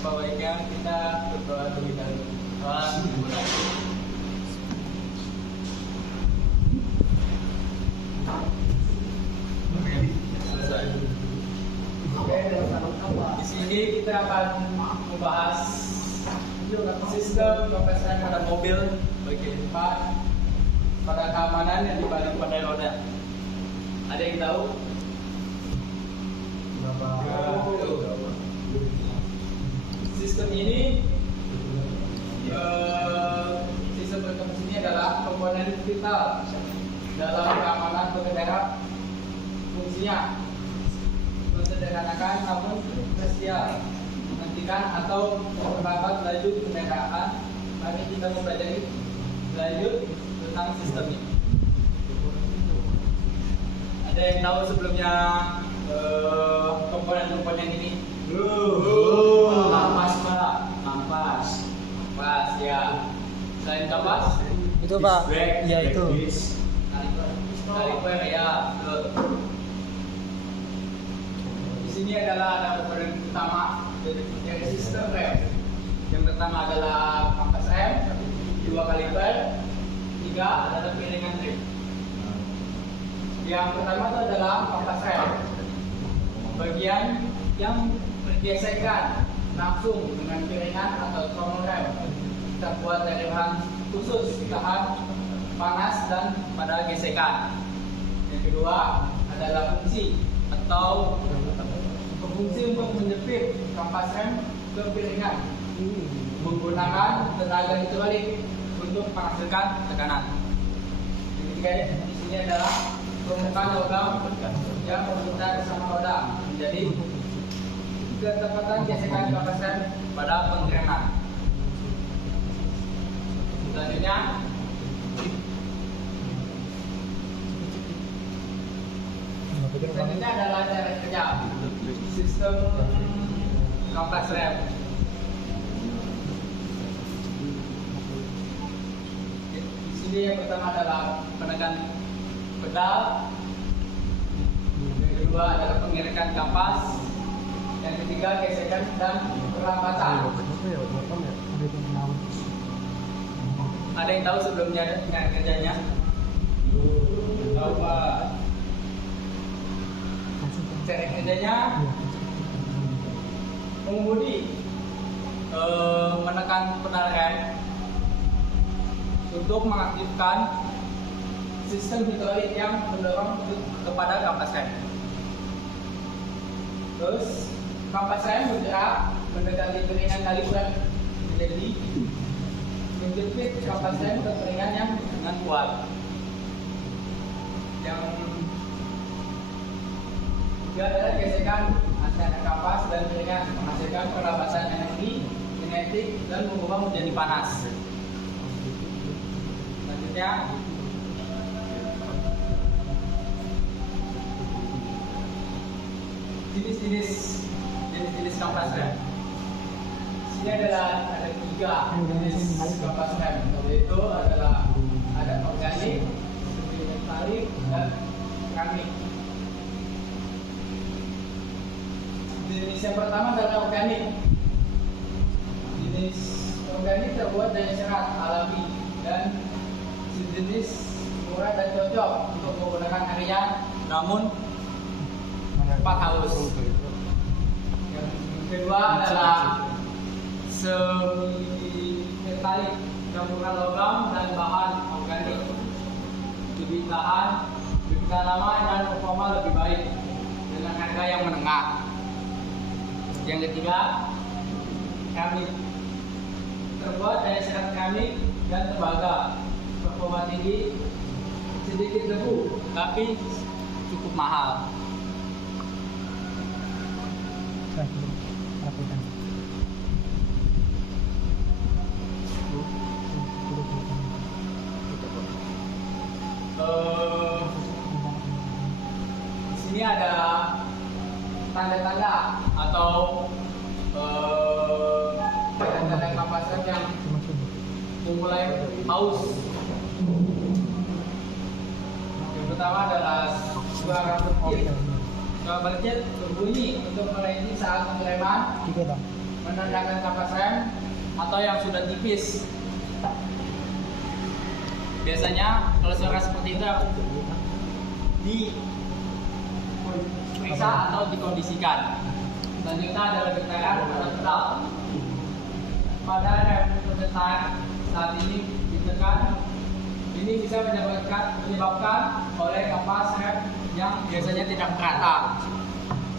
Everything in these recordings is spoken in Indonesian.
Apa baiknya kita berdoa terlebih dahulu. Mulai. Selesai. Di sini kita akan membahas sistem pemeriksaan pada mobil bagian depan pada keamanan yang dibalik pandai roda. Ada yang tahu? Sistem ini sistem berikut ini adalah komponen vital dalam keamanan pengendara. Fungsinya mensederhanakan namun krusial, menghentikan atau memperlambat laju kendaraan. Mari kita mempelajari lanjut tentang sistem ini. Ada yang tahu sebelumnya komponen-komponen ini? Kampas, Pak. Kampas, ya. Selain kampas? Itu, Pak. Iya, itu. Kaliper, ya, betul. Di sini adalah ada komponen utama dari sistem rem. Yang pertama adalah kampas rem, dua kaliper, tiga adalah piringan rem. Yang pertama itu adalah kampas rem, bagian yang bergesekan langsung dengan piringan atau trommel rem. Terbuat dari bahan khusus tahan panas dan pada gesekan. Yang kedua adalah fungsi atau berfungsi untuk menjepit kampas rem ke piringan menggunakan tenaga hidrolik untuk menghasilkan tekanan. Yang ketiga di sini adalah permukaan logam yang berputar bersama roda menjadi ketepatan gesekan kampas rem pada pengereman. Selanjutnya adalah cara kerja sistem kampas rem. Di sini yang pertama adalah penekan pedal, yang kedua adalah pengirikan kampas, yang ketiga gesekan dan perlambatan. Ada yang tahu sebelumnya cara kerjanya? Tahu, Pak. Cara kerjanya pengemudi menekan pedal rem untuk mengaktifkan sistem hidrolik yang mendorong kepada kampas rem. Terus kampas rem bergerak mendekati piringan kaliper menjadi menjepit kampas rem ke piringan yang dengan kuat. Yang juga adalah gesekan antara kampas dan piringan menghasilkan perlambatan energi kinetik dan mengubah menjadi panas. Selanjutnya jenis kampas rem. Sini adalah ada tiga jenis kampas rem, yaitu adalah ada organik, metalik, dan keramik. Jenis yang pertama adalah organik. Jenis organik terbuat dari serat alami dan sejenis murah dan cocok untuk menggunakan harian, namun cepat haus. Yang kedua adalah semi metalik, campuran logam dan bahan organik, lebih tahan lama dan performa lebih baik dengan harga yang menengah. Yang ketiga, keramik, terbuat dari serat keramik dan tembaga, performa tinggi, sedikit debu, tapi cukup mahal. Di sini ada tanda-tanda atau tanda-tanda kampas rem yang memulai haus. Yang pertama adalah suara berkit. Suara berkit berbunyi untuk melayani saat pengereman, menandakan kapas rem atau yang sudah tipis. Biasanya kalau suara seperti itu diperiksa atau dikondisikan. Selanjutnya adalah getaran pada pedal. Pada rem terdetak saat ini ditekan, ini bisa menyebabkan oleh kapas rem yang biasanya tidak merata.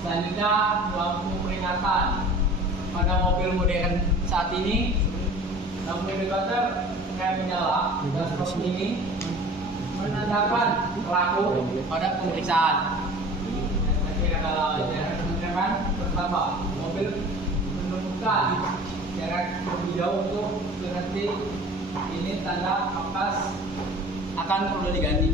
Selanjutnya lampu peringatan. Pada mobil modern saat ini lampu indikator rem menyala dan seperti ini menandakan pelaku pada pemeriksaan. Teman-teman, pertama mobil menunjukkan jarak lebih jauh untuk berhenti. Ini tanda kapas akan perlu diganti.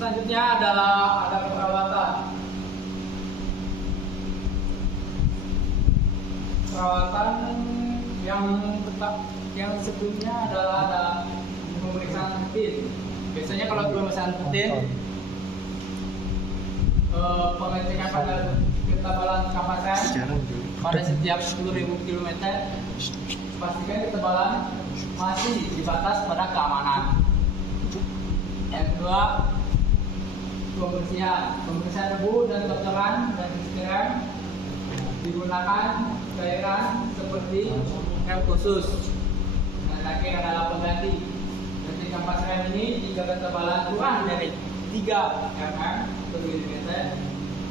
Selanjutnya adalah ada perawatan. Perawatan yang sebelumnya adalah ada pemeriksaan rutin. Biasanya kalau pemeriksaan rutin, pengecekan pada ketebalan kapas rem pada setiap 10.000 km, pastikan ketebalan masih di batas pada keamanan. Yang kedua, pembersihan debu dan kotoran dan rem digunakan cairan seperti rem khusus. Yang terakhir adalah pengganti. Ganti kapas rem ini jika ketebalan kurang dari 3 mm per mm,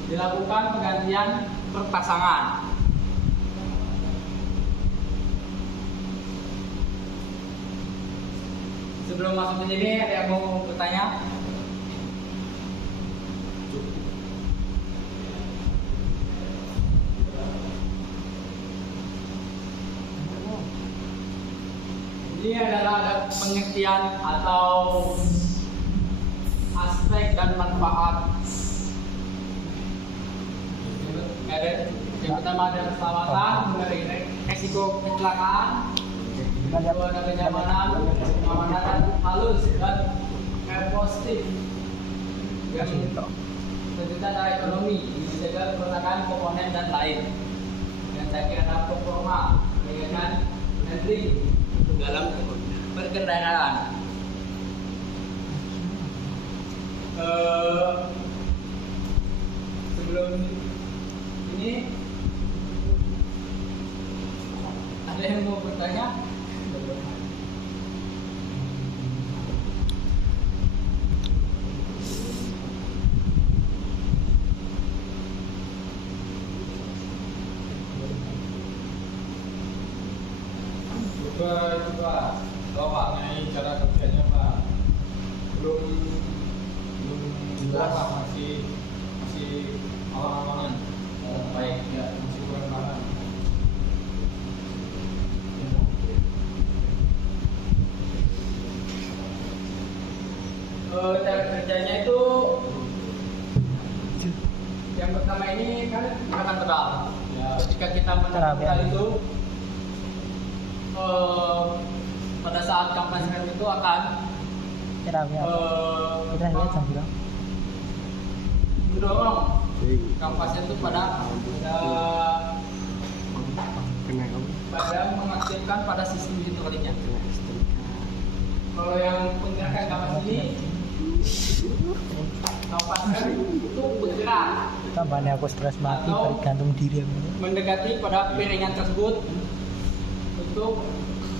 dilakukan penggantian perpasangan. Sebelum masuk ke sini, ada yang mau bertanya? Ini adalah ada pengertian atau aspek dan manfaat. Yang pertama ada keselamatan, mengenai resiko kecelakaan, kedua ada kenyamanan, keamanan halus dan positif. Yang selanjutnya ada ekonomi, menjaga kerusakan komponen dan lain. Yang terakhir ada performa, menjaga handling dalam berkendaraan. Sebelum ini ada yang mau bertanya? Coba Pak mengenai cara kerjanya Pak. Belum jelas Pak, masih awal-awalan. Baik ya, masih kurang paham. Cara kerjanya itu yang pertama ini kan akan tebal. Ya. Ketika kita menekan itu pada saat kapas rem itu akan mendorong kapasnya itu pada mengaktifkan pada sistem hidroliknya. Kalau yang menggerakkan kapas ini, kapas rem itu bergerak. Tambahnya aku stres mati, gantung diri. Mendekati pada piringan tersebut untuk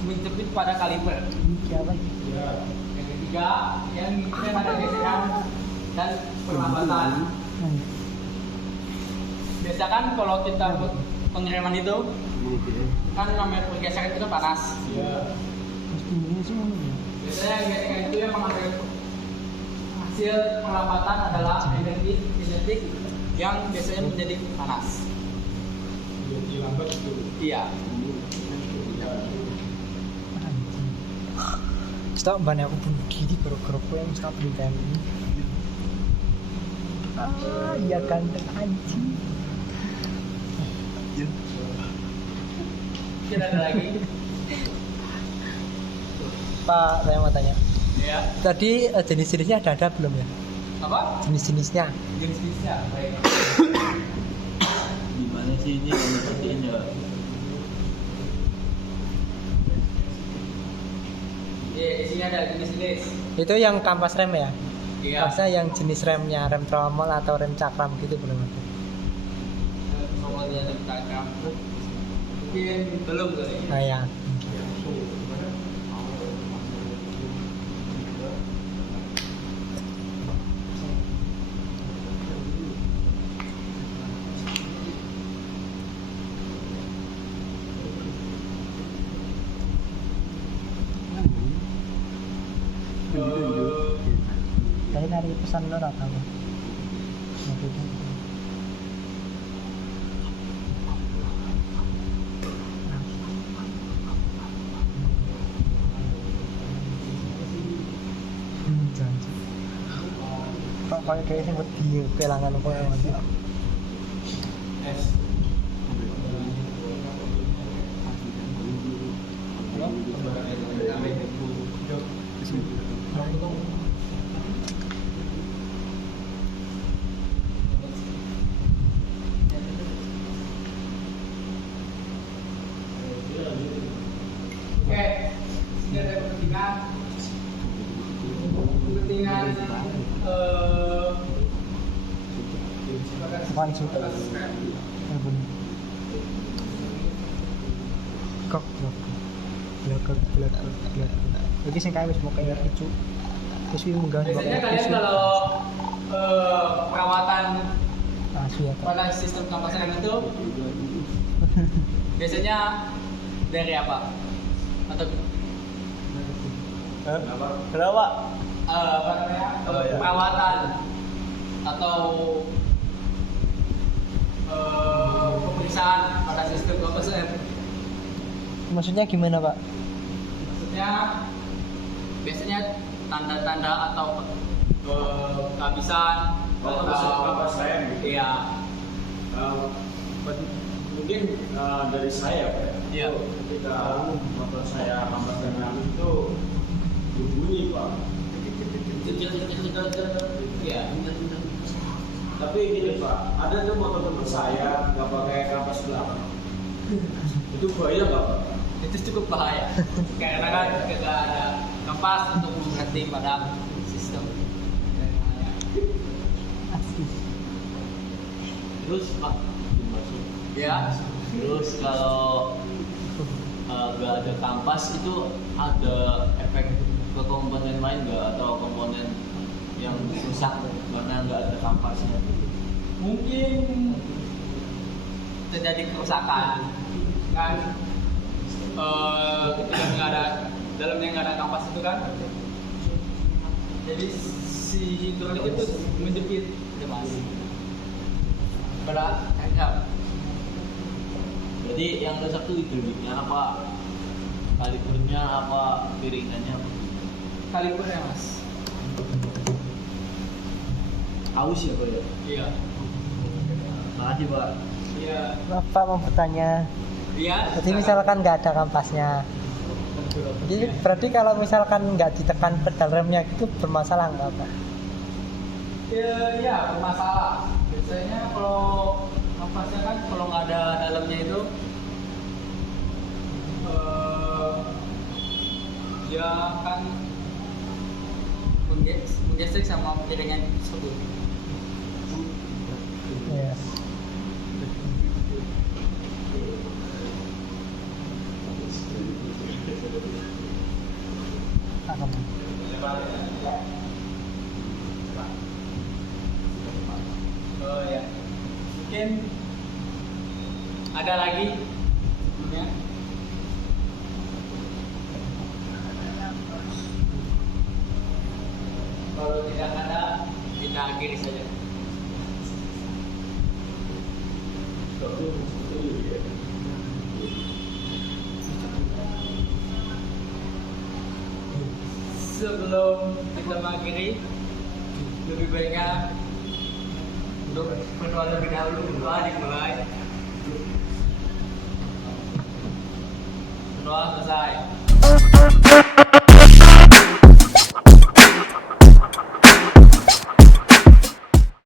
menjepit pada kaliper. Siapa? Ya. Yang ketiga, yang kita ada gesekan dan perlambatan. Biasa kan kalau kita pengereman itu kan namanya pergesekan itu kan panas. Ya. Biasanya yang gesekan itu yang mengambil hasil perlambatan adalah energi kinetik yang biasanya menjadi panas. Jadi lambat itu. Iya. Stop ban aku bunuh diri gara-gara kowe yang stop di time ini. Iya ganteng anjing. Mungkin ada lagi. Pak, saya mau tanya. Ya. Tadi jenis-jenisnya ada belum ya? Apa? Jenis-jenisnya. Jenis-jenisnya. Baik. Di mana sih ini yang ngertiin ya? Iya, di sini ada jenis-jenis. Itu yang kampas rem ya? Iya. Masa yang jenis remnya rem tromol atau rem cakram gitu belum ada? Nomornya ada cakram. Mungkin belum kali. Nah ya. Tadi dari pesan lo atau apa? Janji. Kok kayak kayak sih buat dia kelangan apa yang masih? Oke, sini ada kepentingan Apaan sih? Kok belakang. Jadi sing kae wis mau kayak itu. Terus wis munggah biasanya kalian kalau perawatan asli ya. pada sistem kampas rem itu biasanya dari apa? Atau Kenapa? apa namanya? Perawatan atau pemeriksaan pada sistem kampas rem. Maksudnya gimana, Pak? Maksudnya biasanya tanda-tanda atau kehabisan Kampas rem gitu. Iya. Mungkin dari saya Pak, Iya. ketika motor saya kampas rem itu berbunyi Pak. Iya. Tapi gini Pak, ada tuh motor teman saya nggak pakai kampas belakang. Itu bahaya nggak Pak? Itu cukup bahaya karena kan tidak ada kampas untuk berhenti pada sistem. Terus Pak, dimaksud. Ya. Terus kalau nggak ada kampas itu ada efek ke komponen lain nggak atau komponen yang rusak karena nggak ada kampasnya? Mungkin terjadi kerusakan kan ketika nggak ada dalamnya nggak ada kampas itu kan, jadi si hidrolik itu menjepit ya mas pada kancam. Jadi yang rusak tuh hidroliknya apa? Kalipernya apa? Piringannya apa? Kalipernya mas. Aus ya Pak ya? Iya. Makasih Pak. Iya. Bapak mau bertanya. Iya. Jadi misalkan nggak ada kampasnya. Jadi berarti kalau misalkan nggak ditekan pedal remnya itu bermasalah nggak, Pak? Ya bermasalah. Biasanya kalau kampasnya kan kalau nggak ada dalamnya itu dia akan menggesek sama piringan tersebut. Iya. Paham. Oh ya, mungkin ada lagi sebelumnya. Kalau tidak ada, kita akhiri saja. Sebelum kita mengakhiri, lebih baiknya untuk berdoa lebih dahulu, berdoa dimulai. doang selesai.